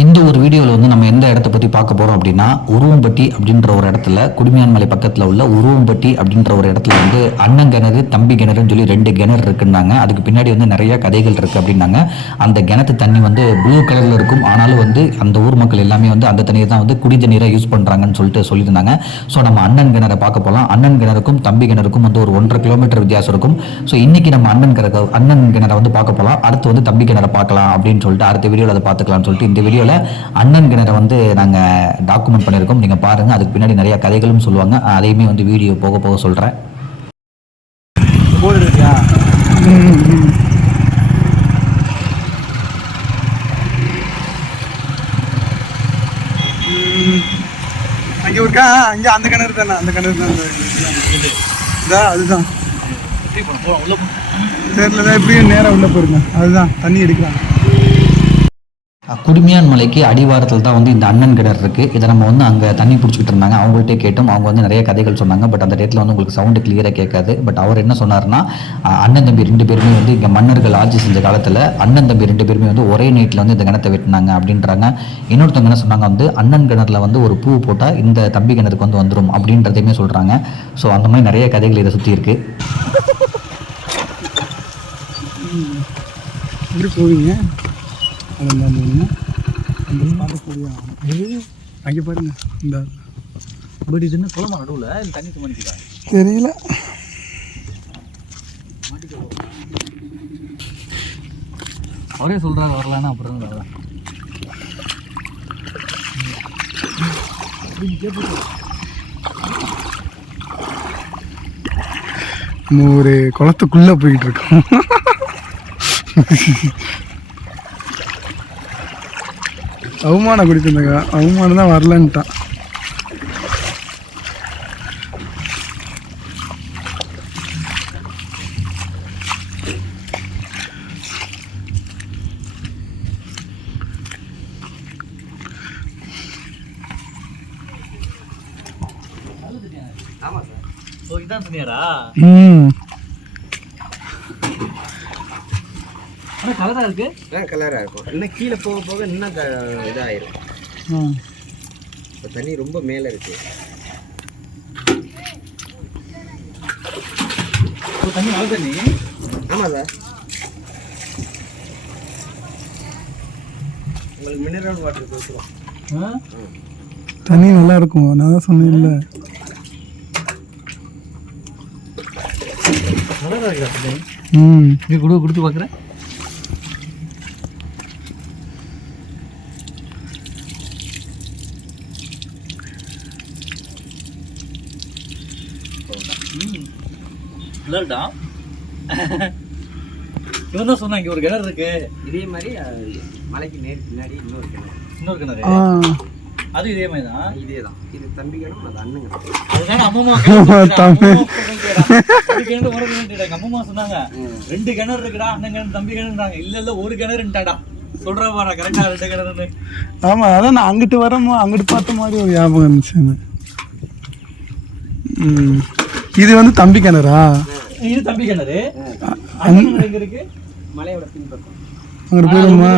இந்த ஒரு வீடியோவில் வந்து நம்ம எந்த இடத்த பற்றி பார்க்க போகிறோம் அப்படின்னா, உருவம்பட்டி அப்படின்ற ஒரு இடத்துல, குடுமியான்மலை பக்கத்தில் உள்ள உருவம்பட்டி அப்படின்ற ஒரு இடத்துல வந்து அண்ணன் கிணறு, தம்பி கிணறுன்னு சொல்லி 2 கிணறு இருக்குன்னாங்க. அதுக்கு பின்னாடி வந்து நிறைய கதைகள் இருக்குது அப்படின்னாங்க. அந்த கிணத்து தண்ணி வந்து ப்ளூ கலரில் இருக்கும். ஆனாலும் வந்து அந்த ஊர் மக்கள் எல்லாமே வந்து அந்த தண்ணியை தான் வந்து குடி தண்ணீராக யூஸ் பண்ணுறாங்கன்னு சொல்லிட்டு சொல்லியிருந்தாங்க. ஸோ நம்ம அண்ணன் கிணறை பார்க்க போகலாம். அண்ணன் கிணறுக்கும் தம்பி கிணறுக்கும் வந்து ஒரு 1.5 கிலோமீட்டர் வித்தியாசம் இருக்கும். ஸோ இன்னைக்கு நம்ம அண்ணன் கிணறை வந்து பார்க்க போகலாம். அடுத்து வந்து தம்பி கிணறை பார்க்கலாம் அப்படின்னு சொல்லிட்டு அடுத்த வீடியோவில் அதை பார்த்துக்கலாம்னு சொல்லிட்டு இந்த வீடியோவில் அண்ணன் கிணறை வந்து நாங்கள் டாக்குமெண்ட் பண்ணியிருக்கோம். நீங்கள் பாருங்கள். அதுக்கு பின்னாடி நிறைய கதைகளும் சொல்லுவாங்க. அதையுமே வந்து வீடியோ போக போக சொல்கிறேன். அங்கே இருக்கா, அங்கே அந்த கிணறு தானே, அந்த கிணறு தான் அதுதான் தெரியல. எப்படியும் நேரம் உள்ள போயிருங்க. அதுதான் தண்ணி எடுக்கிறாங்க. குடுமியான் மலைக்கு அடிவாரத்தில் தான் வந்து இந்த அண்ணன் கிணறு இருக்குது. இதை நம்ம வந்து அங்கே தண்ணி பிடிச்சிக்கிட்டு இருந்தாங்க. அவங்கள்ட்டே கேட்டோம். அவங்க வந்து நிறைய கதைகள் சொன்னாங்க. பட் அந்த டேட்டில் வந்து உங்களுக்கு சவுண்டு கிளியராக கேட்காது. பட் அவர் என்ன சொன்னார்னா, அண்ணன் தம்பி 2 பேருமே வந்து இங்கே மன்னர்கள் ஆட்சி செஞ்ச காலத்தில் அண்ணன் தம்பி 2 பேருமே வந்து ஒரே நைட்டில் வந்து இந்த கிணத்தை வெட்டினாங்க அப்படின்றாங்க. இன்னொருத்தவங்க என்ன சொன்னாங்க வந்து, அண்ணன் கிணறுல வந்து ஒரு பூ போட்டால் இந்த தம்பி கிணறுக்கு வந்து வந்துடும் அப்படின்றதையுமே சொல்கிறாங்க. ஸோ அந்த மாதிரி நிறைய கதைகள் இதை சுற்றி இருக்குது. எப்படி போவீங்க? அங்கே பாருங்க. இந்த பட் இது என்ன சொல்லமா நடுவில் தண்ணி மணிக்கு தெரியல. அவரே சொல்கிறாரு வரலான்னு. அப்புறம் நம்ம ஒரு குளத்துக்குள்ளே போய்கிட்டு இருக்கோம். அவமானம் குடிச்சிருந்தாங்க. அவமானம் தான் வரலன்ட்டான். ஆமாம் சார். ஓ இதான் சொன்னியாரா? ஆனால் கலராக இருக்கு. கலராக இருக்கும். இன்னும் கீழே போக போக இன்னும் இதாகிடும். இப்போ தண்ணி ரொம்ப மேலே இருக்கு. தண்ணி நல்ல தண்ணி. ஆமாம் சார். உங்களுக்கு மினரல் வாட்டர் கொடுத்துருவோம். தண்ணி நல்லா இருக்கும். நான் தான் சொன்னேன் இல்லை. கலராக இருக்கா? நீ கொடுத்து பார்க்குறேன். இவன் தான் சொன்னா இங்க ஒரு கிணறு இருக்கு. இதே மாதிரி மலைக்கு நேருக்கு பின்னாடி இன்னொரு கிணறு. அது இதே மாதிரி தான். இதே தான். இது தம்பி கிணறு, அது அண்ணன் கிணறு. அதுதான் அம்மா அம்மா சொன்னாங்க 2 கிணறு இருக்குடா, அண்ணன் கிணறு தம்பி கிணறுன்றாங்க. இல்ல ஒரு கிணறுட்டாடா சொல்றா பாரு. கரெக்டா 2 கிணறுன்னு. ஆமா, அதான் நான் அங்கிட்டு வரமோ அங்கிட்டு பார்த்த மாதிரி ஒரு ஞாபகம் இருந்துச்சு. இது வந்து தம்பி கிணறா? இது தம்பி கிணறு. எங்க இருக்கு? மலையோட பின்பக்கம். அங்கிட்டு போயிருமா?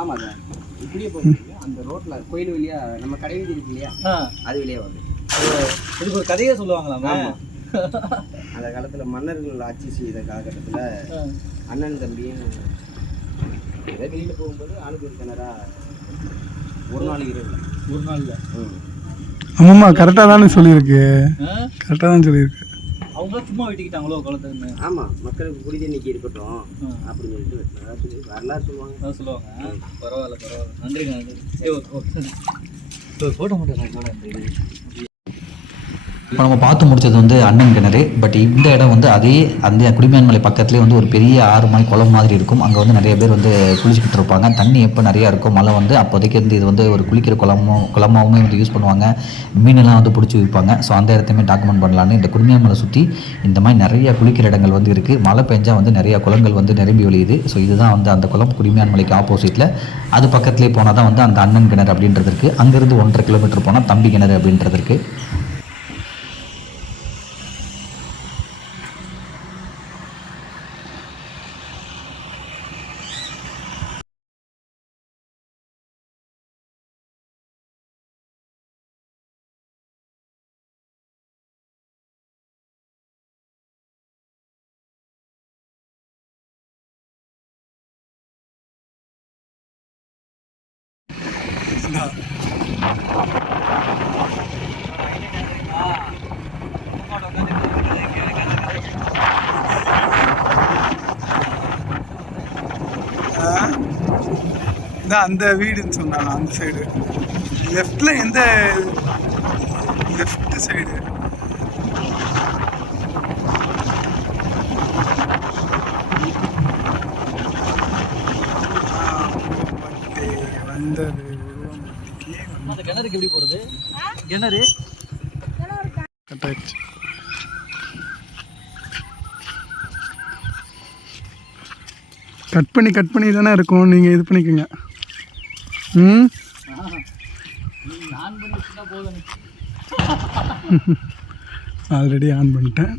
ஆமா சார். இப்படியே போகுது. அந்த ரோட்ல கோயில் வழியா நம்ம கடை வீதி இருக்கு இல்லையா, அது வழியா வருது. இதுக்கு ஒரு கதையே சொல்லுவாங்களாமா? அந்த காலத்துல மன்னர்கள் ஆட்சி செய்த காலகட்டத்துல அண்ணன் தம்பியும் வெளியில போகும்போது ஆளுக்கு ஒரு கிணறா ஒரு நாள் இரவு. ஒரு நாள்ல. ஆமாம்மா, கரெக்டாக தானே சொல்லியிருக்கு. கரெக்டாக தான் சொல்லியிருக்கு. அவங்க சும்மா வெட்டிக்கிட்டாங்களோ குளத்துக்கு? ஆமா, மக்களுக்கு குடி தண்ணிக்கு இருக்கட்டும் அப்படின்னு சொல்லிட்டு வரலாறு சொல்லுவாங்க. பரவாயில்ல. நன்றி. போட்டோ மட்டும். இப்போ நம்ம பார்த்து முடிச்சது வந்து அண்ணன் கிணறு. பட் இந்த இடம் வந்து அந்த குடிமியான் மலை பக்கத்துலேயே வந்து ஒரு பெரிய 6 மணி குளம் மாதிரி இருக்கும். அங்கே வந்து நிறைய பேர் வந்து குளிச்சுக்கிட்டு இருப்பாங்க. தண்ணி எப்போ நிறையா இருக்கும் மழை வந்து அப்போதைக்கு வந்து இது வந்து ஒரு குளிக்கிற குளமாகவும் வந்து யூஸ் பண்ணுவாங்க. மீனெல்லாம் வந்து பிடிச்சி வைப்பாங்க. ஸோ அந்த இடத்தையுமே டாக்குமெண்ட் பண்ணலான்னு இந்த குடிமியான் மலை சுற்றி இந்த மாதிரி நிறைய குளிக்கிற இடங்கள் வந்து இருக்குது. மழை பெஞ்சால் வந்து நிறைய குளங்கள் வந்து நிரம்பி ஒழியுது. ஸோ இதுதான் வந்து அந்த குளம் குடிமியான் மலைக்கு ஆப்போசிட்டில். அது பக்கத்துலேயே போனால் தான் வந்து அந்த அண்ணன் கிணறு அப்படின்றது இருக்குது. அங்கேருந்து 1.5 கிலோமீட்டர் போனால் தம்பி கிணறு அப்படின்றது இருக்குது. அந்த வீடுன்னு சொன்னாங்க அந்த சைடு லெஃப்ட்ல எந்த லெஃப்ட் சைடு வந்தது அந்த கிணறுக்கு எப்படி போகிறது? கிணறு கட்டாயிடுச்சு. கட் பண்ணி தானே இருக்கும், நீங்கள் இது பண்ணிக்கோங்க. ம் ஆல்ரெடி ஆன் பண்ணிட்டேன்.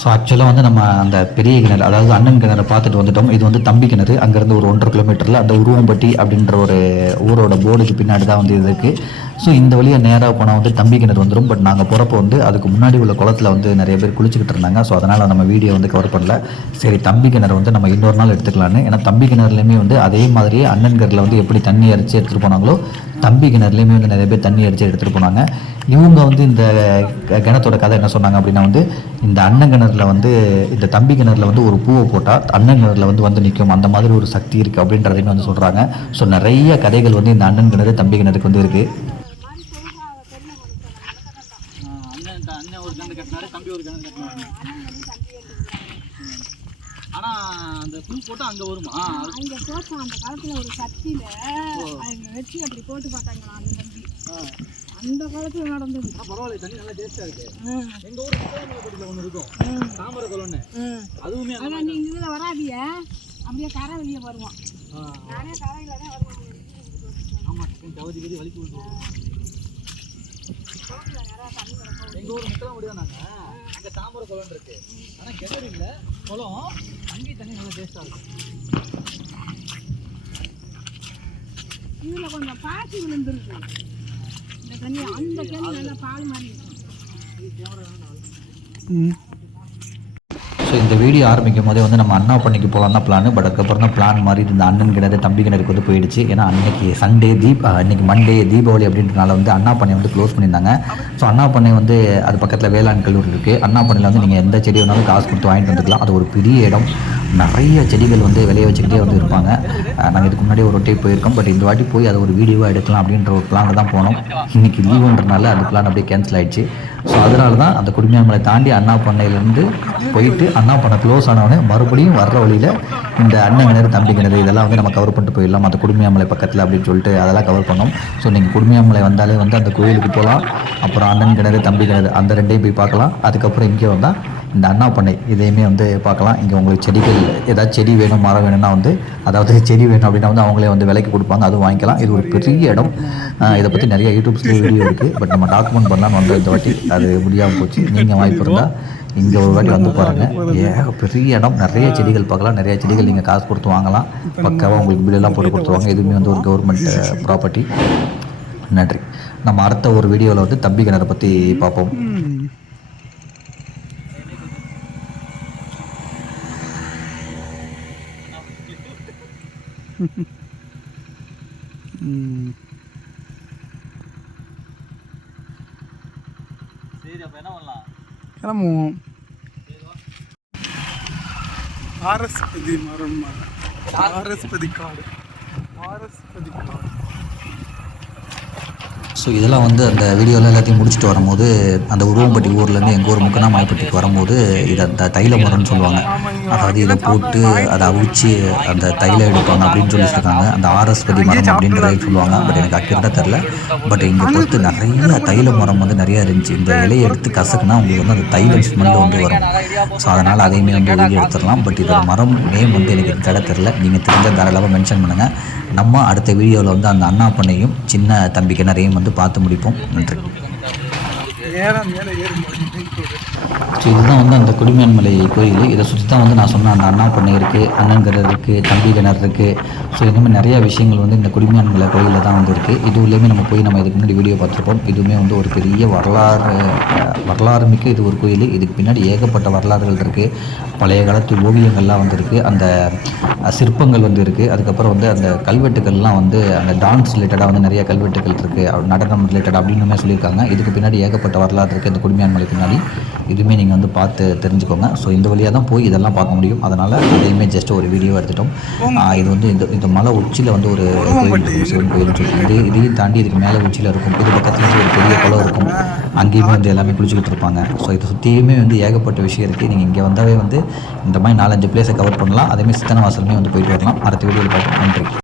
ஸோ ஆக்சுவலாக வந்து நம்ம அந்த பெரிய கிணறு, அதாவது அண்ணன் கிணறை பார்த்துட்டு வந்துட்டோம். இது வந்து தம்பி கிணறு. அங்கேருந்து ஒரு 1.5 கிலோமீட்டரில் அந்த உருவம்பட்டி அப்படின்ற ஒரு ஊரோட போர்டுக்கு பின்னாடி தான் வந்து இது இருக்குது. ஸோ இந்த வழியாக நேராக போனால் வந்து தம்பி கிணறு வந்துடும். பட் நாங்கள் போகிறப்போ வந்து அதுக்கு முன்னாடி உள்ள குளத்தில் வந்து நிறைய பேர் குளிச்சுக்கிட்டு இருந்தாங்க. ஸோ அதனால் நம்ம வீடியோ வந்து கவர் பண்ணல. சரி, தம்பி கிணறு வந்து நம்ம இன்னொரு நாள் எடுத்துக்கலான்னு. ஏன்னா தம்பி கிணறுலையுமே வந்து அதே மாதிரியே அண்ணன் கிணறுல வந்து எப்படி தண்ணி அரைச்சி எடுத்துகிட்டு போனாங்களோ தம்பி கிணறுலையுமே வந்து நிறைய பேர் தண்ணி அடித்து எடுத்துகிட்டு போனாங்க. இவங்க வந்து இந்த கிணத்தோட கதை என்ன சொன்னாங்க அப்படின்னா வந்து இந்த அண்ணன் கிணறுல வந்து இந்த தம்பி கிணறுல வந்து ஒரு பூவை போட்டால் அண்ணன் கிணறுல வந்து நிற்கும், அந்த மாதிரி ஒரு சக்தி இருக்குது அப்படின்றதையும் வந்து சொல்கிறாங்க. ஸோ நிறைய கதைகள் வந்து இந்த அண்ணன் கிணறு தம்பி கிணறுக்கு வந்து இருக்குது. அந்த பூ போட்டு அங்க வருமா? அங்க போட்டோம் அந்த காலத்துல ஒரு சக்தியில அவங்க வச்சு அப்படி போட்டு பார்த்தாங்களா அந்த தம்பி. அந்த காலத்துல நடந்தது. பரவாயில்ல, தண்ணி நல்லா டேஸ்டா இருக்கு. எங்க ஊர் கோயில்ல ஒண்ணு இருக்கும், தாமரை குளம்னு. அதுவுமே ஆனா நீங்க இதுல வராதிய அப்படியே கரை வெளிய வருவான். நானே கரையில தான் வருவேன். ஆமா, தவதி கதி வலிக்கு விடுவோம். எங்க ஊர் முக்கலாம் முடியும். நாங்க அங்க தாமரை குளம் இருக்கு, ஆனா கிணறு இல்ல, குளம். அங்கேயும் தண்ணி நல்லா டேஸ்டா இருக்கும். இதுல கொஞ்சம் பாசி விழுந்துருக்கு இந்த தண்ணி. அந்த கேள்வி நல்லா பால் மாதிரி இருக்கும். ஸோ இந்த வீடியோ ஆரம்பிக்கும் போதே வந்து நம்ம அண்ணா பண்ணைக்கு போகலாம் தான் பிளான். பட் அதுக்கப்புறம் தான் பிளான் மாதிரி இந்த அண்ணன் கிணறு தம்பி கிணறுக்கு வந்து போயிடுச்சு. ஏன்னா அன்னைக்கு சண்டே இன்னைக்கு மண்டே தீபாவளி அப்படின்றனால வந்து அண்ணா பண்ணை வந்து க்ளோஸ் பண்ணியிருந்தாங்க. ஸோ அண்ணா பண்ணை வந்து அது பக்கத்தில் வேளாண் கல்லூரி இருக்குது. அண்ணா பண்ணையில் வந்து நீங்கள் எந்த செடி வேணாலும் காசு கொடுத்து வாங்கிட்டு வந்துக்கலாம். அது ஒரு பெரிய இடம், நிறைய செடிகள் வந்து விளைய வச்சுக்கிட்டே வந்து இருப்பாங்க. நாங்கள் இதுக்கு முன்னாடி ஒரு வாட்டி போயிருக்கோம். பட் இந்த வாட்டி போய் அதை ஒரு வீடியோவாக எடுக்கலாம் அப்படின்ற ஒரு பிளானில் தான் போனோம். இன்றைக்கி லீவுன்றனால அந்த பிளான் அப்படியே கேன்சல் ஆகிடுச்சு. ஸோ அதனால தான் அந்த குடிமையாமலை தாண்டி அண்ணா பண்ணையிலேருந்து போயிட்டு அண்ணா பண்ணை க்ளோஸ் ஆனவொடனே மறுபடியும் வர்ற வழியில் இந்த அண்ணன் கிணறு தம்பி கிணறு இதெல்லாம் வந்து நம்ம கவர் பண்ணிட்டு போயிடலாம் அந்த குடிமையாமலை பக்கத்தில் அப்படின்னு சொல்லிட்டு அதெல்லாம் கவர் பண்ணோம். ஸோ நீங்கள் குடிமையாமலை வந்தாலே வந்து அந்த கோயிலுக்கு போகலாம். அப்புறம் அண்ணன் கிணறு தம்பி கிணறு அந்த ரெண்டையும் போய் பார்க்கலாம். அதுக்கப்புறம் இங்கே வந்தால் இந்த அண்ணா பண்ணை இதையுமே வந்து பார்க்கலாம். இங்கே உங்களுக்கு செடிகள் ஏதாவது செடி வேணும், மரம் வேணும்னா வந்து, அதாவது செடி வேணும் அப்படின்னா வந்து அவங்களே வந்து விலைக்கு கொடுப்பாங்க, அதுவும் வாங்கிக்கலாம். இது ஒரு பெரிய இடம். இதை பற்றி நிறைய யூடியூப்ஸ்லேயே வீடியோ இருக்குது. பட் நம்ம டாக்குமெண்ட் பண்ணலான்னு வந்தோம் இந்த வாட்டி, அது முடியாமல் போச்சு. நீங்கள் வாய்ப்பு இருந்தால் இங்கே ஒரு வாட்டி வந்து பாருங்கள். பெரிய இடம், நிறைய செடிகள் பார்க்கலாம். நிறைய செடிகள் நீங்கள் காசு கொடுத்து வாங்கலாம். பக்காவாக உங்களுக்கு பில்லெல்லாம் போட்டு கொடுத்துருவாங்க. எதுவுமே வந்து ஒரு கவர்மெண்ட் ப்ராப்பர்ட்டி. நன்றி. நம்ம அடுத்த ஒரு வீடியோவில் வந்து தம்பி கிணறை பற்றி பார்ப்போம். கிளம்புவோம். ஆரஸ்பதி மரம், ஆரஸ்பதி காடு, ஆரஸ்பதி காடு. ஸோ இதெல்லாம் வந்து அந்த வீடியோவில் எல்லாத்தையும் முடிச்சுட்டு வரும்போது அந்த உருவம்பட்டி ஊர்லேருந்து எங்கள் ஊர் முக்கனா மாய்ப்பட்டிக்கு வரும்போது இதை அந்த தைல மரம்னு சொல்லுவாங்க. அதாவது இதை போட்டு அதை அவிச்சு அந்த தைலம் எடுப்பாங்க அப்படின்னு சொல்லியிருக்காங்க. அந்த ஆரஸ்பதி மரம் அப்படின்றதை சொல்லுவாங்க. பட் எனக்கு அக்யூரேட்டாக தெரில. பட் இங்கே பொறுத்து நிறைய தைல மரம் வந்து நிறையா இருந்துச்சு. இந்த இலையை எடுத்து கசக்குனா உங்களுக்கு வந்து அந்த தைலம் ஸ்மெல்லு வந்து வரும். ஸோ அதனால் அதையுமே வந்து வெளியே எடுத்துடலாம். பட் இதோட மரம் நேம் வந்து எனக்கு தடை தெரில. நீங்கள் தெரிஞ்ச தாராளமாக மென்ஷன் பண்ணுங்கள். நம்ம அடுத்த வீடியோவில் வந்து அந்த அண்ணா பண்ணையும் சின்ன தம்பி கிணறையும் வந்து பார்த்து முடிப்போம். நன்றி. நேரம் மேலே ஏறும் ஸோ இதுதான் வந்து அந்த குடிமியான் மலை கோயில். இதை சுற்றி தான் வந்து நான் சொன்ன அந்த அண்ணா பண்ணை இருக்குது, அண்ணன் கிணறு இருக்குது, தம்பி கிணறு இருக்குது. ஸோ இந்த மாதிரி நிறையா விஷயங்கள் வந்து இந்த குடிமியான் மலை கோயிலில் தான் வந்து இருக்குது. இதுவுலேயுமே நம்ம போய் நம்ம இதுக்கு முன்னாடி வீடியோ பார்த்துருப்போம். இதுவுமே வந்து ஒரு பெரிய வரலாறு மிக்க இது ஒரு கோயில். இதுக்கு பின்னாடி ஏகப்பட்ட வரலாறுகள் இருக்குது. பழைய காலத்து ஓவியங்கள்லாம் வந்து இருக்குது, அந்த சிற்பங்கள் வந்து இருக்குது. அதுக்கப்புறம் வந்து அந்த கல்வெட்டுக்கள்லாம் வந்து அந்த டான்ஸ் ரிலேட்டடாக வந்து நிறைய கல்வெட்டுகள் இருக்குது, நடனம் ரிலேட்டட் அப்படின்னுமே சொல்லியிருக்காங்க. இதுக்கு பின்னாடி ஏகப்பட்ட வரலாறு இருக்குது இந்த குடிமியான் மலை பின்னாடி. இதுவுமே நீங்கள் வந்து பார்த்து தெரிஞ்சுக்கோங்க. ஸோ இந்த வழியாக தான் போய் இதெல்லாம் பார்க்க முடியும். அதனால் அதையுமே ஜஸ்ட் ஒரு வீடியோ எடுத்துட்டோம். இது வந்து இந்த மலை உச்சியில் வந்து ஒரு கோயில், சிவன் கோயில்னு சொல்லி இதையும் தாண்டி இதுக்கு மேலே உச்சியில் இருக்கும். இது பக்கத்தில் வந்து ஒரு பெரிய குளம் இருக்கும், அங்கேயுமே வந்து எல்லாமே குளிச்சுக்கிட்டு இருப்பாங்க. ஸோ இதை சுற்றியுமே வந்து ஏகப்பட்ட விஷயம் இருக்குது. நீங்கள் இங்கே வந்தாவே வந்து இந்த மாதிரி 4-5 பிளேஸை கவர் பண்ணலாம். அதேமாதிரி சித்தனை வாசலுமே வந்து போயிட்டு வரலாம். அடுத்த வீடியோவில் பார்ப்போம். நன்றி.